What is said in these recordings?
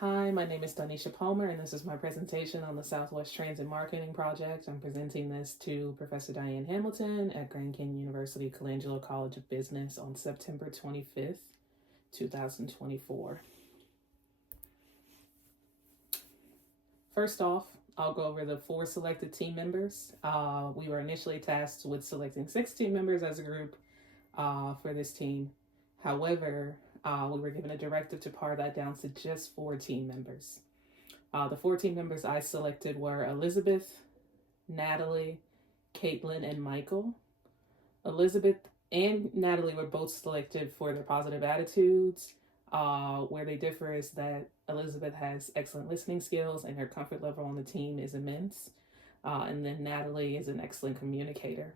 Hi, my name is Donisha Palmer, and this is my presentation on the Southwest Transit Marketing Project. I'm presenting this to Professor Diane Hamilton at Grand Canyon University Colangelo College of Business on September 25th, 2024. First off, I'll go over the 4 selected team members. We were initially tasked with selecting 6 team members as a group for this team. However, we were given a directive to pare that down to just 4 team members. The 4 team members I selected were Elizabeth, Natalie, Caitlin, and Michael. Elizabeth and Natalie were both selected for their positive attitudes. Where they differ is that Elizabeth has excellent listening skills and her comfort level on the team is immense. And then Natalie is an excellent communicator.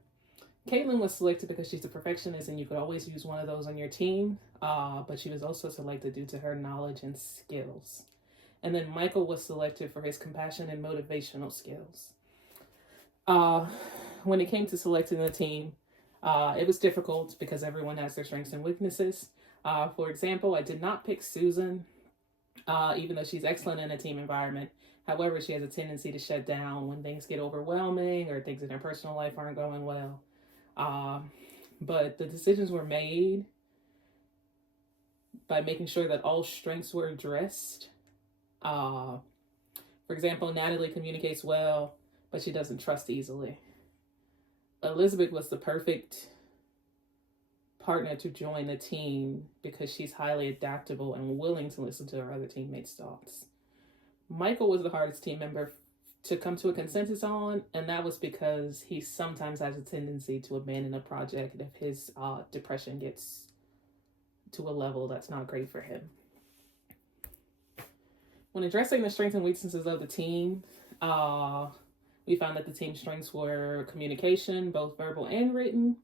Caitlin was selected because she's a perfectionist and you could always use one of those on your team, but she was also selected due to her knowledge and skills. And then Michael was selected for his compassion and motivational skills. When it came to selecting the team, it was difficult because everyone has their strengths and weaknesses. For example, I did not pick Susan, even though she's excellent in a team environment. However, she has a tendency to shut down when things get overwhelming or things in her personal life aren't going well. But the decisions were made by making sure that all strengths were addressed. For example, Natalie communicates well, but she doesn't trust easily. Elizabeth was the perfect partner to join the team because she's highly adaptable and willing to listen to her other teammates' thoughts. Michael was the hardest team member to come to a consensus on, and that was because he sometimes has a tendency to abandon a project if his depression gets to a level that's not great for him. When addressing the strengths and weaknesses of the team, we found that the team's strengths were communication, both verbal and written,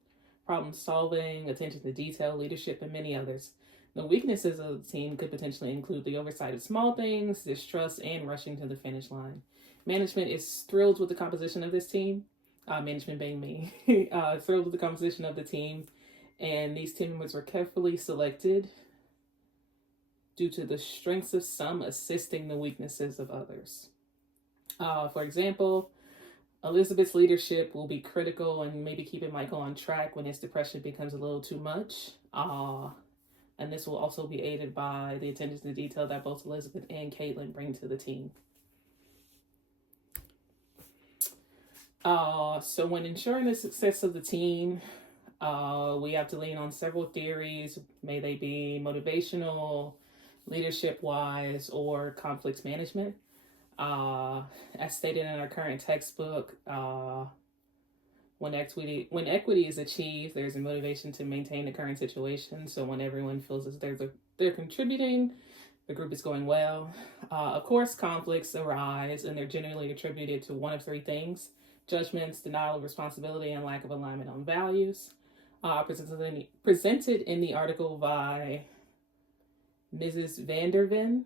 problem solving, attention to detail, leadership, and many others. The weaknesses of the team could potentially include the oversight of small things, distrust, and rushing to the finish line. Management is thrilled with the composition of this team, management being me, thrilled with the composition of the team, and these team members were carefully selected due to the strengths of some assisting the weaknesses of others. For example, Elizabeth's leadership will be critical and maybe keeping Michael on track when his depression becomes a little too much. And this will also be aided by the attention to detail that both Elizabeth and Caitlin bring to the team. So when ensuring the success of the team, we have to lean on several theories, may they be motivational, leadership-wise, or conflict management. As stated in our current textbook, when equity is achieved, there's a motivation to maintain the current situation. So when everyone feels as they're contributing, the group is going well. Of course, conflicts arise, and they're generally attributed to one of 3 things: judgments, denial of responsibility, and lack of alignment on values. Presented in the article by Mrs. Vanderven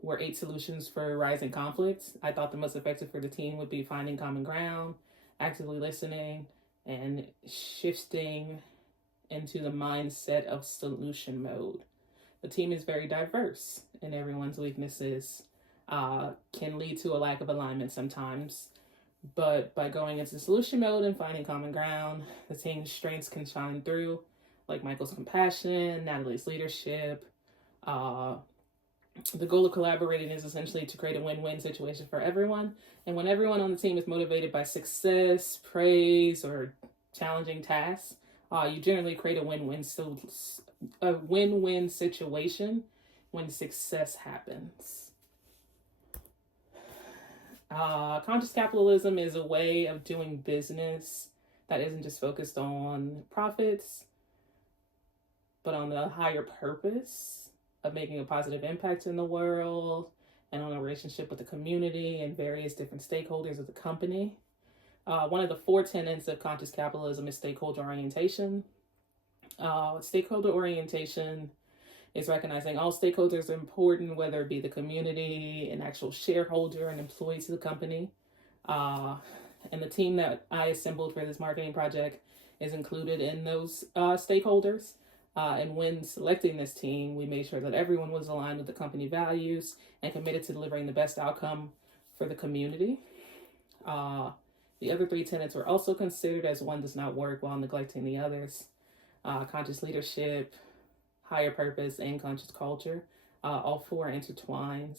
were 8 solutions for rising conflicts. I thought the most effective for the team would be finding common ground, actively listening, and shifting into the mindset of solution mode. The team is very diverse, and everyone's weaknesses can lead to a lack of alignment sometimes. But by going into solution mode and finding common ground, the team's strengths can shine through, like Michael's compassion, Natalie's leadership. The goal of collaborating is essentially to create a win-win situation for everyone. And when everyone on the team is motivated by success, praise, or challenging tasks, you generally create a win-win situation when success happens. Conscious capitalism is a way of doing business that isn't just focused on profits, but on the higher purpose of making a positive impact in the world and on a relationship with the community and various different stakeholders of the company. One of the 4 tenets of conscious capitalism is stakeholder orientation. Stakeholder orientation is recognizing all stakeholders are important, whether it be the community, an actual shareholder, an employee to the company. And the team that I assembled for this marketing project is included in those stakeholders. And when selecting this team, we made sure that everyone was aligned with the company values and committed to delivering the best outcome for the community. The other three tenets were also considered, as one does not work while neglecting the others. Conscious leadership, higher purpose, and conscious culture. All four are intertwined.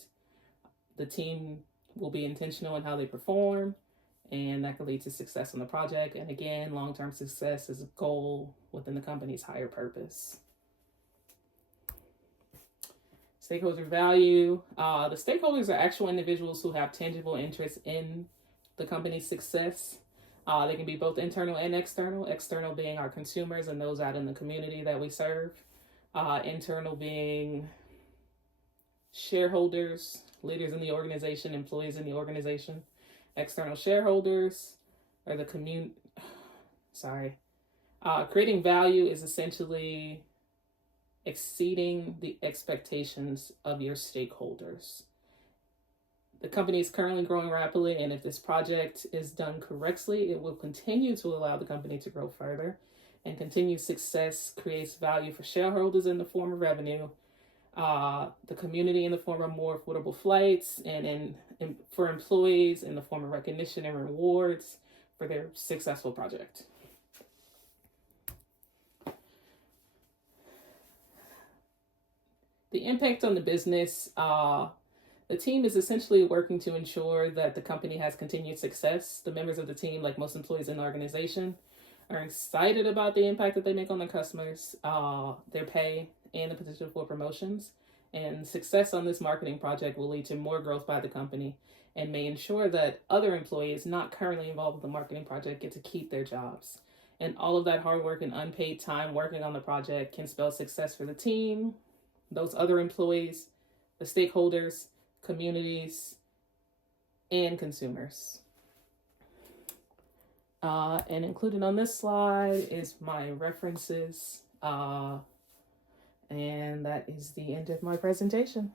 The team will be intentional in how they perform, and that can lead to success on the project. And again, long-term success is a goal within the company's higher purpose. Stakeholder value. The stakeholders are actual individuals who have tangible interests in the company's success. They can be both internal and external. External being our consumers and those out in the community that we serve. Internal being shareholders, leaders in the organization, employees in the organization. External shareholders are the creating value is essentially exceeding the expectations of your stakeholders. The company is currently growing rapidly, and if this project is done correctly, it will continue to allow the company to grow further. And continued success creates value for shareholders in the form of revenue, the community in the form of more affordable flights, and for employees in the form of recognition and rewards for their successful project. The impact on the business. The team is essentially working to ensure that the company has continued success. The members of the team, like most employees in the organization, are excited about the impact that they make on their customers, their pay, and the potential for promotions. And success on this marketing project will lead to more growth by the company and may ensure that other employees not currently involved with the marketing project get to keep their jobs. And all of that hard work and unpaid time working on the project can spell success for the team, those other employees, the stakeholders, communities, and consumers. And included on this slide is my references. And that is the end of my presentation.